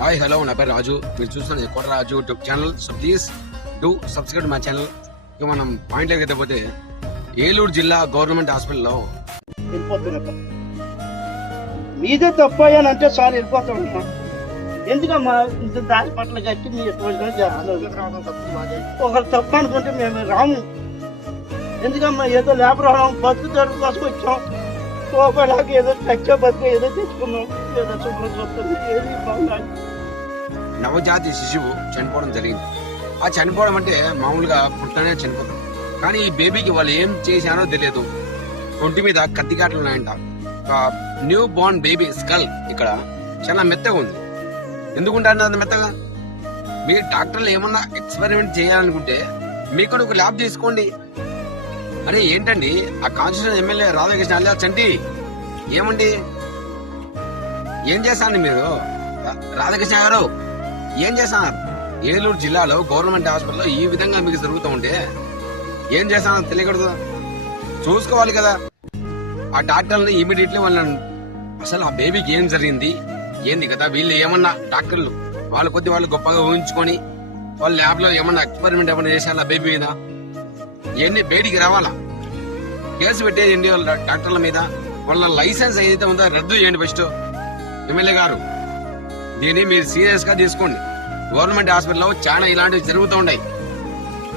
Hi hello నా పేరు రాజు. మీరు చూస్తున్నది Kota Raju YouTube channel. So please do subscribe my channel. ఇక మనం పాయింట్ అయితే పోతే ఏలూరు జిల్లా గవర్నమెంట్ హాస్పిటల్లో వెళ్ళిపోతున్నా మీదే తప్పు అయ్యానంటే సార్ వెళ్ళిపోతామమ్మా. ఎందుకమ్మా ఇంత దారి పట్ల కట్టి మీరు ఒకరు తప్పు అనుకుంటే మేము రాము. ఎందుకమ్మా ఏదో లేబర్ బతుకు తెరువు కోసం వచ్చాం. పోపడానికి ఏదో టచ్చో బతుకు ఏదో తెచ్చుకున్నాం. ఏదో శుభ్రం చూస్తుంది ఏది బాగుండాలి. నవజాతి శిశువు చనిపోవడం జరిగింది. ఆ చనిపోవడం అంటే మామూలుగా పుట్టనే చనిపోతాం, కానీ ఈ బేబీకి వాళ్ళు ఏం చేశారో తెలియదు. ఒంటి మీద కత్తికాట్లు ఉన్నాయంట. న్యూ బోర్న్ బేబీ స్కల్ ఇక్కడ చాలా మెత్తగా ఉంది. ఎందుకుంటారు అంత మెత్తగా? మీరు డాక్టర్లు ఏమన్నా ఎక్స్పెరిమెంట్ చేయాలనుకుంటే మీకు ఒక ల్యాబ్ తీసుకోండి. అరే ఏంటండి, ఆ కాన్స్టిట్యూషన్ ఎమ్మెల్యే రాధాకృష్ణ చంటి ఏమండి ఏం చేశారండి మీరు? రాధాకృష్ణ గారు ఏం చేస్తున్నారు? ఏలూరు జిల్లాలో గవర్నమెంట్ హాస్పిటల్లో ఈ విధంగా మీకు జరుగుతూ ఉంటే ఏం చేస్తానో తెలియకూడదు, చూసుకోవాలి కదా. ఆ డాక్టర్ని ఇమీడియట్లీ వాళ్ళని అసలు ఆ బేబీకి ఏం జరిగింది ఏంది కదా, వీళ్ళు ఏమన్నా డాక్టర్లు వాళ్ళ కొద్ది వాళ్ళు గొప్పగా ఊహించుకొని వాళ్ళ ల్యాబ్ లో ఏమన్నా ఎక్స్పెరిమెంట్ ఏమన్నా చేశారు ఆ బేబీ మీద, ఇవన్నీ బయటికి రావాలా. కేసు పెట్టేయండి వాళ్ళ డాక్టర్ల మీద. వాళ్ళ లైసెన్స్ ఏదైతే ఉందో రద్దు చేయండి ఫస్ట్. ఎమ్మెల్యే గారు దీన్ని మీరు సీరియస్ గా తీసుకోండి. గవర్నమెంట్ హాస్పిటల్లో చాలా ఇలాంటివి జరుగుతూ ఉన్నాయి.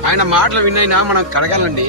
ఆయన మాటలు విన్నైనా మనం కడగాలండి.